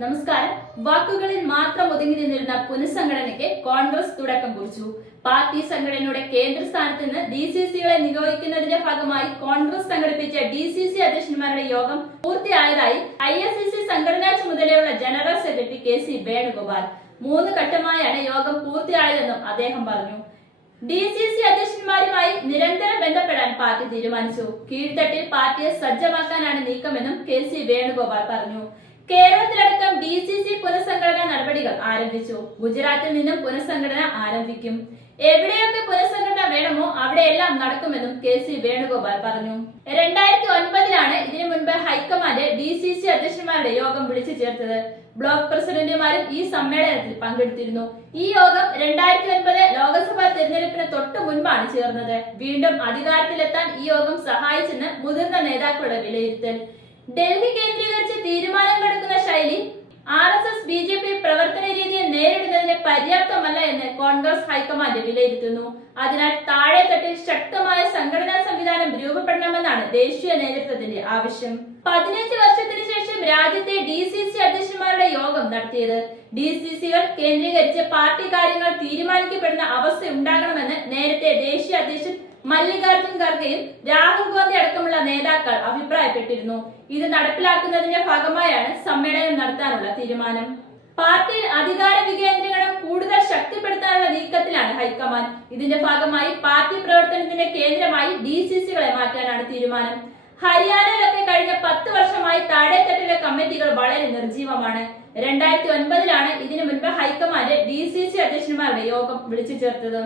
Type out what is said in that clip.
നമസ്കാരം. വാക്കുകളിൽ മാത്രം ഒതുങ്ങി നിന്നിരുന്ന പുനഃസംഘടനയ്ക്ക് കോൺഗ്രസ് തുടക്കം കുറിച്ചു. പാർട്ടി സംഘടനയുടെ കേന്ദ്ര സ്ഥാനത്ത് നിന്ന് DCCകളെ നിയോഗിക്കുന്നതിന്റെ ഭാഗമായി കോൺഗ്രസ് സംഘടിപ്പിച്ച DCC അധ്യക്ഷന്മാരുടെ യോഗം പൂർത്തിയായതായി ISCC സംഘടനാ ചുമതലയുള്ള ജനറൽ സെക്രട്ടറി KC വേണുഗോപാൽ. 3 ഘട്ടമായാണ് യോഗം പൂർത്തിയായതെന്നും അദ്ദേഹം പറഞ്ഞു. DCC അധ്യക്ഷന്മാരുമായി നിരന്തരം ബന്ധപ്പെടാൻ പാർട്ടി തീരുമാനിച്ചു. കീഴ്ത്തട്ടിൽ പാർട്ടിയെ സജ്ജമാക്കാനാണ് നീക്കമെന്നും KC വേണുഗോപാൽ പറഞ്ഞു. കേരളത്തിലടക്കം DCC പുനഃസംഘടനാ നടപടികൾ ആരംഭിച്ചു. ഗുജറാത്തിൽ നിന്നും പുനഃസംഘടന ആരംഭിക്കും. എവിടെയൊക്കെ പുനഃസംഘടന വേണമോ അവിടെയെല്ലാം നടക്കുമെന്നും KC വേണുഗോപാൽ പറഞ്ഞു. 2009 ഇതിനു മുൻപ് ഹൈക്കമാൻഡ് DCC അധ്യക്ഷന്മാരുടെ യോഗം വിളിച്ചു ചേർത്തത്. ബ്ലോക്ക് പ്രസിഡന്റുമാരും ഈ സമ്മേളനത്തിൽ പങ്കെടുത്തിരുന്നു. ഈ യോഗം 2009 ലോക്സഭാ തെരഞ്ഞെടുപ്പിന് തൊട്ടു മുൻപാണ് ചേർന്നത്. വീണ്ടും അധികാരത്തിലെത്താൻ ഈ യോഗം സഹായിച്ചെന്ന് മുതിർന്ന നേതാക്കളുടെ വിലയിരുത്തൽ. ഡൽഹി കേന്ദ്രീകരിച്ച് തീരുമാനങ്ങൾ എടുക്കുന്ന ശൈലി RSS BJP പ്രവർത്തന രീതിയെ നേരിടുന്നതിന് പര്യാപ്തമല്ല എന്ന് കോൺഗ്രസ് ഹൈക്കമാൻഡ് വിലയിരുത്തുന്നു. അതിനാൽ താഴെത്തട്ടിൽ ശക്തമായ സംഘടനാ സംവിധാനം രൂപപ്പെടണമെന്നാണ് ദേശീയ നേതൃത്വത്തിന്റെ ആവശ്യം. 15 വർഷത്തിന് ശേഷം രാജ്യത്തെ DCC അധ്യക്ഷന്മാരുടെ യോഗം നടത്തിയത്. DCCകൾ കേന്ദ്രീകരിച്ച് പാർട്ടി കാര്യങ്ങൾ തീരുമാനിക്കപ്പെടുന്ന അവസ്ഥ ഉണ്ടാകണമെന്ന് നേരത്തെ ദേശീയ അധ്യക്ഷൻ മല്ലികാർജുൻ ഖർഗെയും രാഹുൽ ഗാന്ധി അടക്കമുള്ള നേതാക്കൾ അഭിപ്രായപ്പെട്ടിരുന്നു. ഇത് നടപ്പിലാക്കുന്നതിന്റെ ഭാഗമായാണ് സമ്മേളനം നടത്താനുള്ള തീരുമാനം. പാർട്ടിയിൽ അധികാര വികേന്ദ്രീകരണം കൂടുതൽ ശക്തിപ്പെടുത്താനുള്ള നീക്കത്തിലാണ് ഹൈക്കമാൻഡ്. ഇതിന്റെ ഭാഗമായി പാർട്ടി പ്രവർത്തനത്തിന്റെ കേന്ദ്രമായി DCCകളെ മാറ്റാനാണ് തീരുമാനം. ഹരിയാനയിലൊക്കെ കഴിഞ്ഞ 10 വർഷമായി താഴെത്തട്ടിലെ കമ്മിറ്റികൾ വളരെ നിർജീവമാണ്. 2009 ഇതിനു മുൻപ് ഹൈക്കമാൻഡ് DCC അധ്യക്ഷന്മാരുടെ യോഗം വിളിച്ചു ചേർത്തത്.